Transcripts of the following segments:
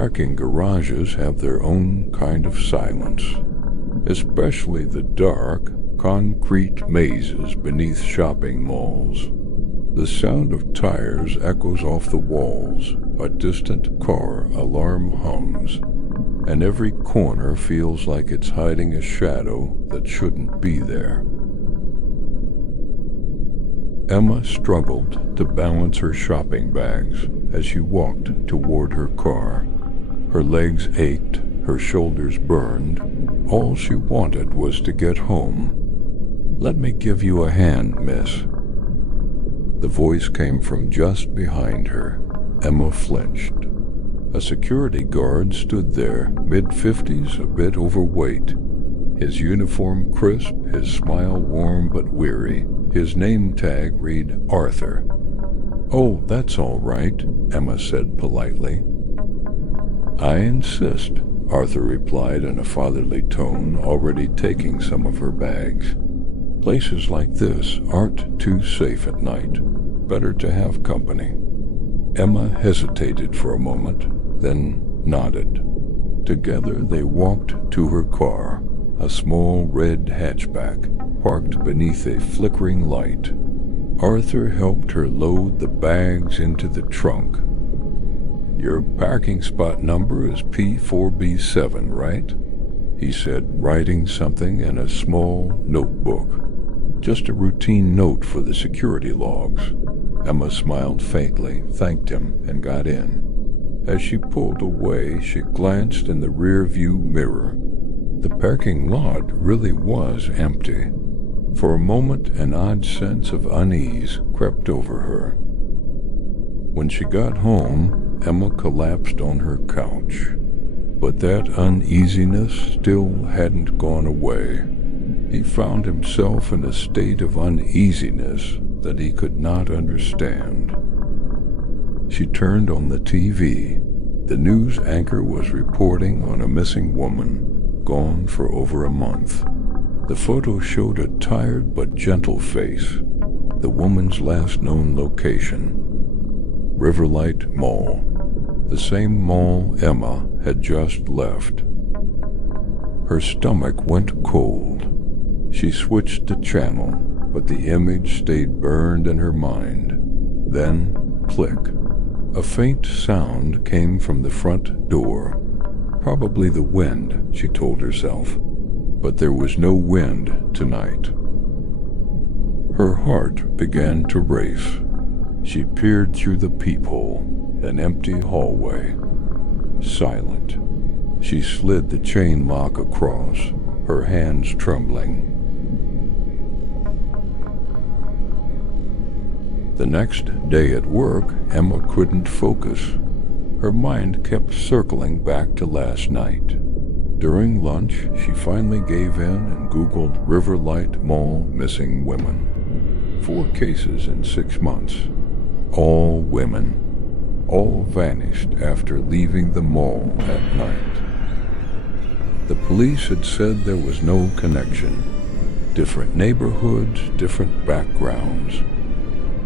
parking garages have their own kind of silence, especially the dark, concrete mazes beneath shopping malls. The sound of tires echoes off the walls, a distant car alarm hums, and every corner feels like it's hiding a shadow that shouldn't be there. Emma struggled to balance her shopping bags as she walked toward her car. Her legs ached, her shoulders burned. All she wanted was to get home. "Let me give you a hand, miss." The voice came from just behind her. Emma flinched. A security guard stood there, mid-50s, a bit overweight. His uniform crisp, his smile warm but weary. His name tag read Arthur. "Oh, that's all right," Emma said politely. "I insist," Arthur replied in a fatherly tone, already taking some of her bags. "Places like this aren't too safe at night. Better to have company." Emma hesitated for a moment, then nodded. Together they walked to her car, a small red hatchback parked beneath a flickering light. Arthur helped her load the bags into the trunk. "Your parking spot number is P4B7, right?" he said, writing something in a small notebook. "Just a routine note for the security logs." Emma smiled faintly, thanked him, and got in. As she pulled away, she glanced in the rear-view mirror. The parking lot really was empty. For a moment, an odd sense of unease crept over her. When she got home, Emma collapsed on her couch. But that uneasiness still hadn't gone away. He found himself in a state of uneasiness that he could not understand. She turned on the TV. The news anchor was reporting on a missing woman, gone for over a month. The photo showed a tired but gentle face. The woman's last known location, Riverlight Mall, the same mall Emma had just left. Her stomach went cold. She switched the channel, but the image stayed burned in her mind. Then, click. A faint sound came from the front door. Probably the wind, she told herself. But there was no wind tonight. Her heart began to race. She peered through the peephole, an empty hallway. Silent. She slid the chain lock across, her hands trembling. The next day at work, Emma couldn't focus. Her mind kept circling back to last night. During lunch, she finally gave in and Googled Riverlight Mall missing women. 4 cases in 6 months. All women. All vanished after leaving the mall at night. The police had said there was no connection. Different neighborhoods, different backgrounds.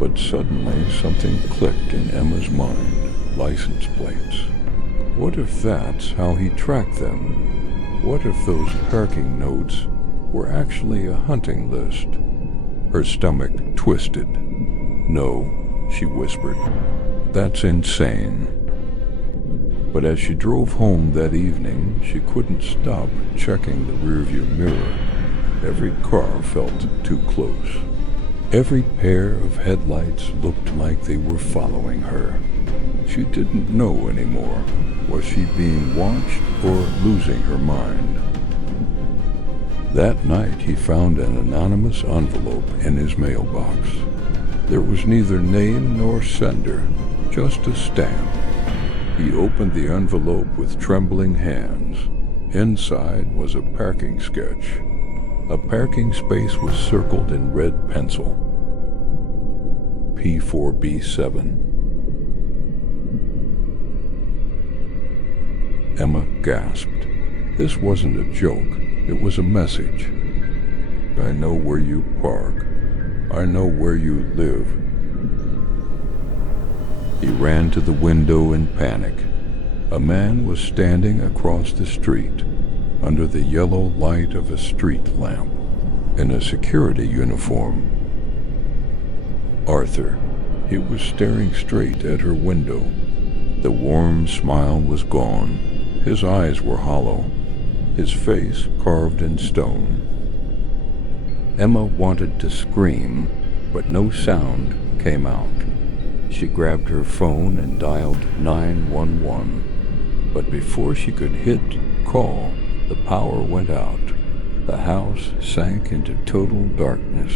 But suddenly something clicked in Emma's mind. License plates. What if that's how he tracked them? What if those parking notes were actually a hunting list? Her stomach twisted. "No," she whispered. "That's insane." But as she drove home that evening, she couldn't stop checking the rearview mirror. Every car felt too close. Every pair of headlights looked like they were following her. She didn't know anymore. Was she being watched or losing her mind? That night he found an anonymous envelope in his mailbox. There was neither name nor sender, just a stamp. He opened the envelope with trembling hands. Inside was a parking sketch. A parking space was circled in red pencil. P4B7. Emma gasped. This wasn't a joke. It was a message. "I know where you park. I know where you live." He ran to the window in panic. A man was standing across the street under the yellow light of a street lamp in a security uniform. Arthur. He was staring straight at her window. The warm smile was gone. His eyes were hollow, his face carved in stone. Emma wanted to scream, but no sound came out. She grabbed her phone and dialed 911. But before she could hit call, the power went out. The house sank into total darkness.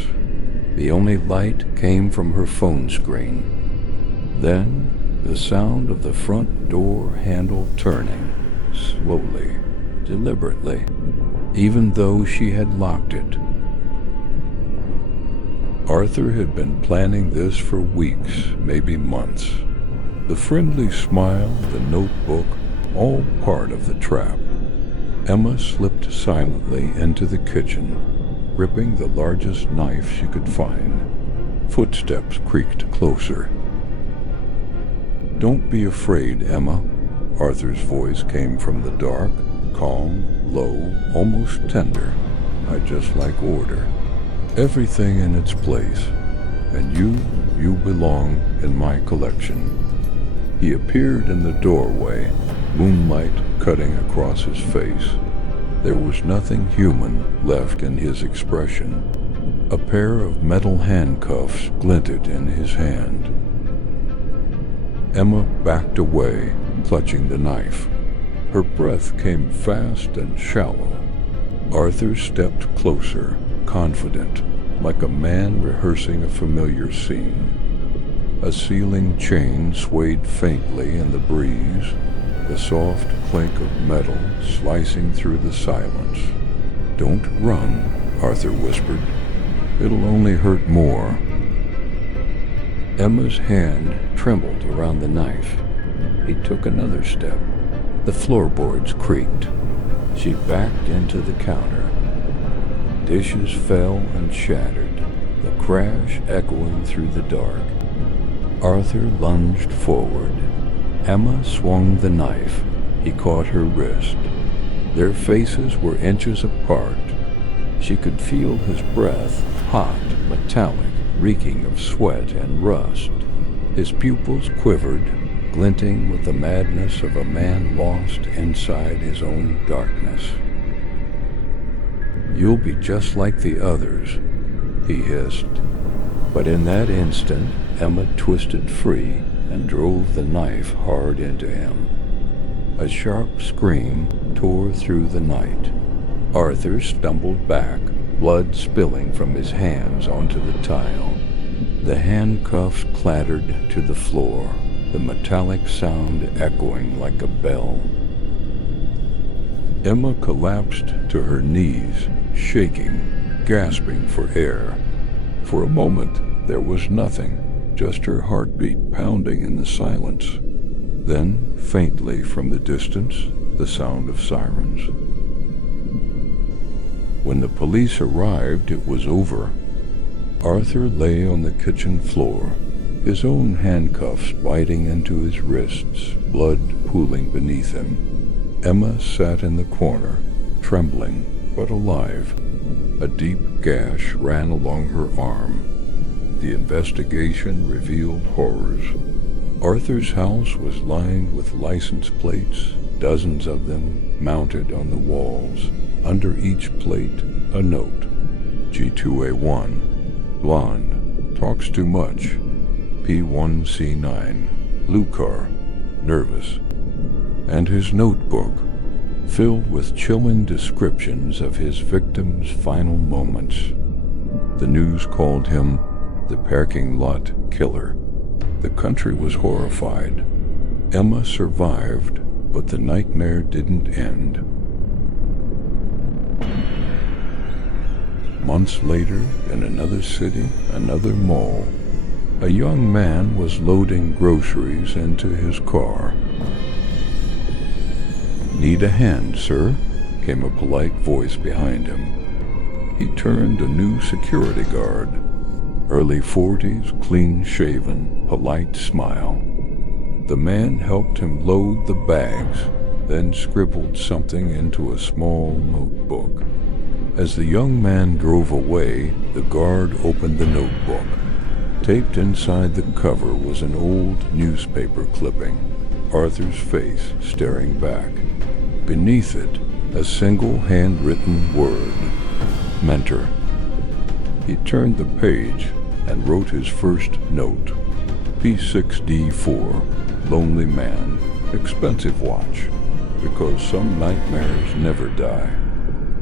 The only light came from her phone screen. Then, the sound of the front door handle turning, slowly, deliberately, even though she had locked it. Arthur had been planning this for weeks, maybe months. The friendly smile, the notebook, all part of the trap. Emma slipped silently into the kitchen, gripping the largest knife she could find. Footsteps creaked closer. "Don't be afraid, Emma." Arthur's voice came from the dark, calm, low, almost tender. "I just like order. Everything in its place. And you belong in my collection." He appeared in the doorway, moonlight cutting across his face. There was nothing human left in his expression. A pair of metal handcuffs glinted in his hand. Emma backed away, clutching the knife. Her breath came fast and shallow. Arthur stepped closer, confident, like a man rehearsing a familiar scene. A ceiling chain swayed faintly in the breeze, the soft clink of metal slicing through the silence. "Don't run," Arthur whispered. "It'll only hurt more." Emma's hand trembled around the knife. He took another step. The floorboards creaked. She backed into the counter. Dishes fell and shattered, the crash echoing through the dark. Arthur lunged forward. Emma swung the knife. He caught her wrist. Their faces were inches apart. She could feel his breath, hot, metallic, reeking of sweat and rust. His pupils quivered, glinting with the madness of a man lost inside his own darkness. "You'll be just like the others," he hissed. But in that instant, Emma twisted free and drove the knife hard into him. A sharp scream tore through the night. Arthur stumbled back, blood spilling from his hands onto the tile. The handcuffs clattered to the floor, the metallic sound echoing like a bell. Emma collapsed to her knees, shaking, gasping for air. For a moment, there was nothing, just her heartbeat pounding in the silence. Then, faintly from the distance, the sound of sirens. When the police arrived, it was over. Arthur lay on the kitchen floor, his own handcuffs biting into his wrists, blood pooling beneath him. Emma sat in the corner, trembling but alive. A deep gash ran along her arm. The investigation revealed horrors. Arthur's house was lined with license plates, dozens of them mounted on the walls. Under each plate, a note. G2A1. Blonde. Talks too much. P1C9. Blue car. Nervous. And his notebook, filled with chilling descriptions of his victim's final moments. The news called him the parking lot killer. The country was horrified. Emma survived, but the nightmare didn't end. Months later, in another city, another mall, a young man was loading groceries into his car. "Need a hand, sir?" came a polite voice behind him. He turned a new security guard. Early 40s, clean-shaven, polite smile. The man helped him load the bags, then scribbled something into a small notebook. As the young man drove away, the guard opened the notebook. Taped inside the cover was an old newspaper clipping, Arthur's face staring back. Beneath it, a single handwritten word, Mentor. He turned the page and wrote his first note, P6D4, Lonely Man, expensive watch, because some nightmares never die.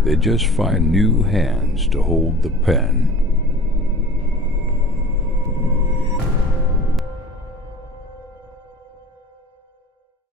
They just find new hands to hold the pen